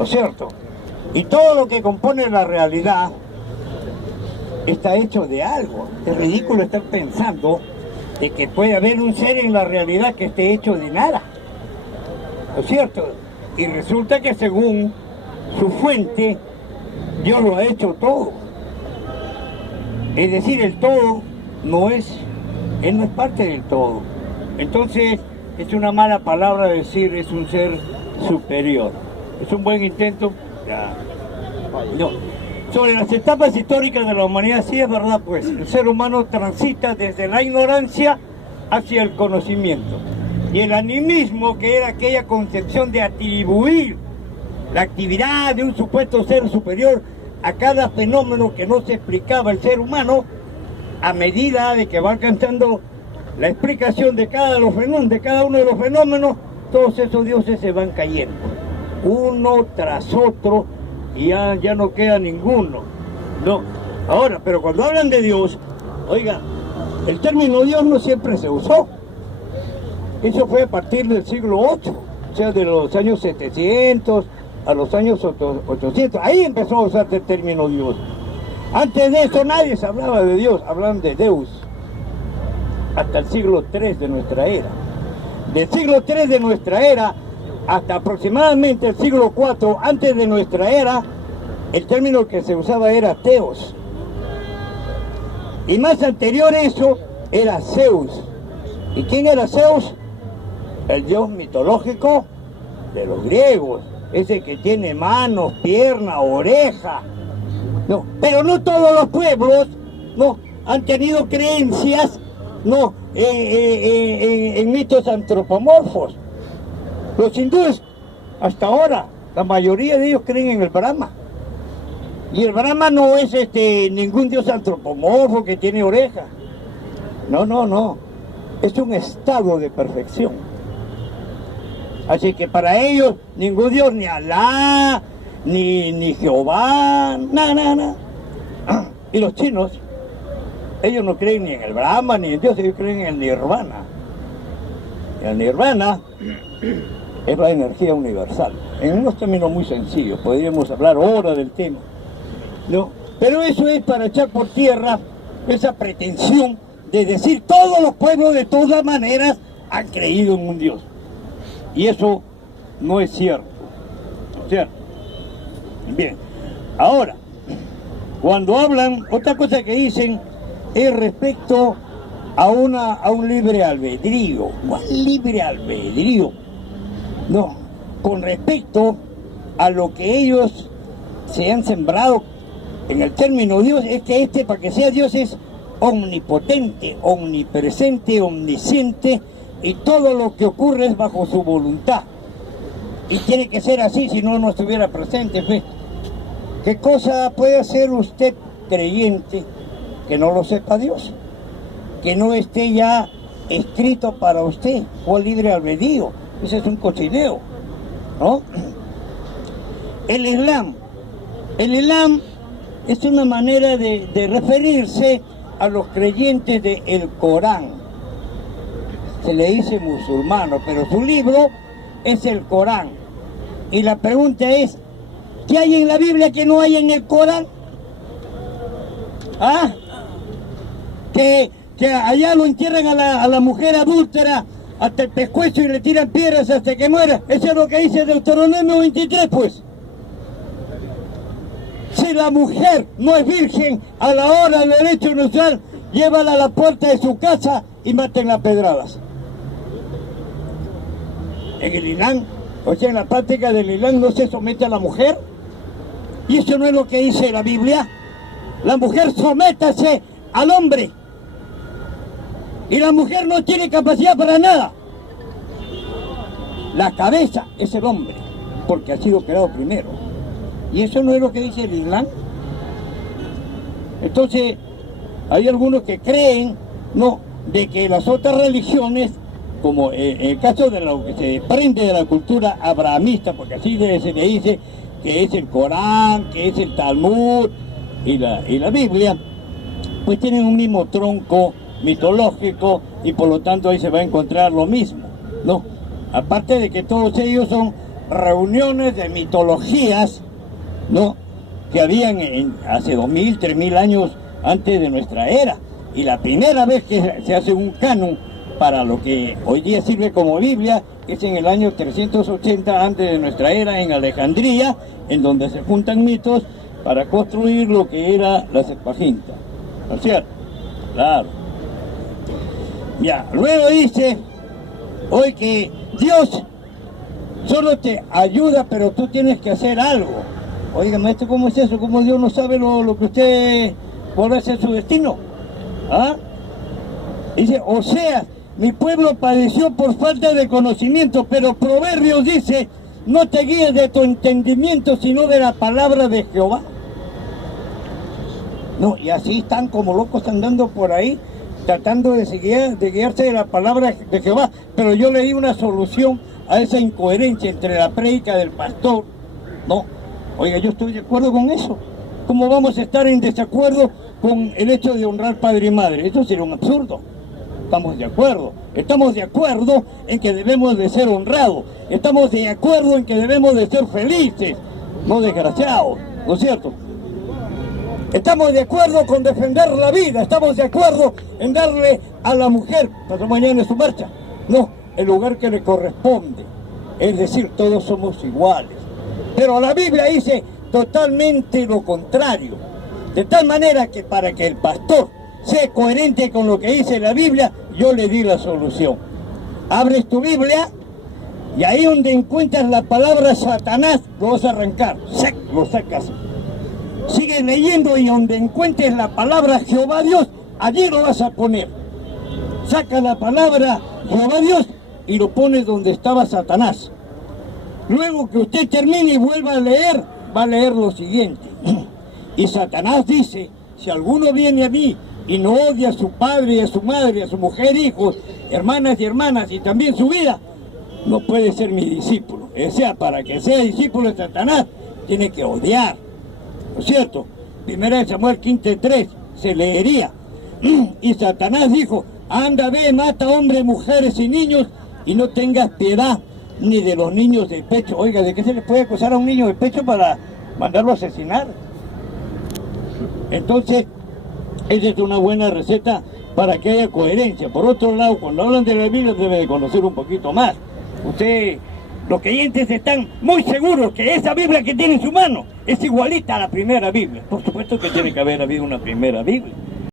¿no es cierto? Y todo lo que compone la realidad está hecho de algo. Es ridículo estar pensando de que puede haber un ser en la realidad que esté hecho de nada, ¿no es cierto? Y resulta que según su fuente, Dios lo ha hecho todo. Es decir, el todo Él no es parte del todo. Entonces, es una mala palabra decir es un ser superior. Es un buen intento. Ya. No. Sobre las etapas históricas de la humanidad, sí es verdad, pues, el ser humano transita desde la ignorancia hacia el conocimiento. Y el animismo, que era aquella concepción de atribuir la actividad de un supuesto ser superior a cada fenómeno que no se explicaba el ser humano, a medida de que va alcanzando la explicación de cada uno de los fenómenos, todos esos dioses se van cayendo, uno tras otro, y ya no queda ninguno. No. Ahora, pero cuando hablan de Dios, oiga, el término Dios no siempre se usó. Eso fue a partir del siglo VIII, o sea, de los años 700 a los años 800. Ahí empezó a usarse el término Dios. Antes de eso nadie se hablaba de Dios, hablaban de Deus. Hasta el siglo III de nuestra era. Del siglo III de nuestra era hasta aproximadamente el siglo IV antes de nuestra era, el término que se usaba era Theos. Y más anterior a eso era Zeus. ¿Y quién era Zeus? El dios mitológico de los griegos. Ese que tiene manos, piernas, oreja. No, pero no todos los pueblos han tenido creencias en mitos antropomorfos. Los hindúes, hasta ahora, la mayoría de ellos creen en el Brahma. Y el Brahma no es ningún dios antropomorfo que tiene oreja. No. Es un estado de perfección. Así que para ellos, ningún dios, ni Alá, ni Jehová, nada. Y los chinos, ellos no creen ni en el Brahma, ni en Dios, ellos creen en el Nirvana. Y el Nirvana es la energía universal. En unos términos muy sencillos, podríamos hablar horas del tema. ¿No? Pero eso es para echar por tierra esa pretensión de decir todos los pueblos de todas maneras han creído en un Dios. Y eso no es cierto. ¿Cierto? Bien. Ahora, cuando hablan, otra cosa que dicen es respecto a un libre albedrío. ¿Cuál libre albedrío? No, con respecto a lo que ellos se han sembrado en el término Dios, es que para que sea Dios, es omnipotente, omnipresente, omnisciente, y todo lo que ocurre es bajo su voluntad. Y tiene que ser así, si no estuviera presente, pues. ¿Qué cosa puede hacer usted creyente que no lo sepa Dios? Que no esté ya escrito para usted, o libre albedrío. Ese es un cochineo, ¿no? El Islam es una manera de referirse a los creyentes del Corán. Se le dice musulmano, pero su libro es el Corán. Y la pregunta es, ¿qué hay en la Biblia que no hay en el Corán? ¿Ah? Que allá lo entierran a la mujer adúltera hasta el pescuezo y le tiran piedras hasta que muera. Eso es lo que dice Deuteronomio 23, pues. Si la mujer no es virgen, a la hora del derecho nupcial, llévala a la puerta de su casa y mátenla a pedradas. En el Islam, o sea, en la práctica del Islam no se somete a la mujer. Y eso no es lo que dice la Biblia. La mujer sométase al hombre. Y la mujer no tiene capacidad para nada. La cabeza es el hombre, porque ha sido creado primero. Y eso no es lo que dice el Islam. Entonces, hay algunos que creen, de que las otras religiones, como el caso de lo que se desprende de la cultura abrahamista, porque así se le dice que es el Corán, que es el Talmud y la Biblia, pues tienen un mismo tronco mitológico y por lo tanto ahí se va a encontrar lo mismo, ¿no? Aparte de que todos ellos son reuniones de mitologías, ¿no?, que habían hace 2000, 3000 años antes de nuestra era. Y la primera vez que se hace un canon para lo que hoy día sirve como Biblia es en el año 380 antes de nuestra era, en Alejandría, en donde se juntan mitos para construir lo que era la Septuaginta. ¿No es cierto? Claro. Ya, luego dice hoy que Dios solo te ayuda, pero tú tienes que hacer algo. Oiga, maestro, ¿cómo es eso? ¿Cómo Dios no sabe lo que usted podrá ser su destino? ¿Ah? Dice, o sea, mi pueblo padeció por falta de conocimiento, pero Proverbios dice, no te guíes de tu entendimiento, sino de la palabra de Jehová. No, y así están como locos andando por ahí, tratando de guiarse de la palabra de Jehová. Pero yo le di una solución a esa incoherencia entre la prédica del pastor. No, oiga, yo estoy de acuerdo con eso. ¿Cómo vamos a estar en desacuerdo con el hecho de honrar padre y madre? Eso sería un absurdo. Estamos de acuerdo en que debemos de ser honrados, estamos de acuerdo en que debemos de ser felices, no desgraciados, ¿no es cierto? Estamos de acuerdo con defender la vida, estamos de acuerdo en darle a la mujer, pasado mañana en su marcha, no, el lugar que le corresponde, es decir, todos somos iguales. Pero la Biblia dice totalmente lo contrario, de tal manera que para que el pastor sea coherente con lo que dice la Biblia, yo le di la solución. Abres tu Biblia y ahí donde encuentras la palabra Satanás, lo vas a arrancar, lo sacas. Sigues leyendo y donde encuentres la palabra Jehová Dios, allí lo vas a poner. Saca la palabra Jehová Dios y lo pones donde estaba Satanás. Luego que usted termine y vuelva a leer, va a leer lo siguiente. Y Satanás dice, si alguno viene a mí y no odia a su padre y a su madre, a su mujer, hijos, hermanas y también su vida, no puede ser mi discípulo. O sea, para que sea discípulo de Satanás, tiene que odiar. ¿No es cierto? Primera de Samuel 15:3 se leería. Y Satanás dijo, anda, ve, mata hombres, mujeres y niños y no tengas piedad ni de los niños de pecho. Oiga, ¿de qué se le puede acusar a un niño de pecho para mandarlo a asesinar? Entonces, esa es una buena receta para que haya coherencia. Por otro lado, cuando hablan de la Biblia debe de conocer un poquito más. Los creyentes están muy seguros que esa Biblia que tiene en su mano es igualita a la primera Biblia. Por supuesto que tiene que haber habido una primera Biblia.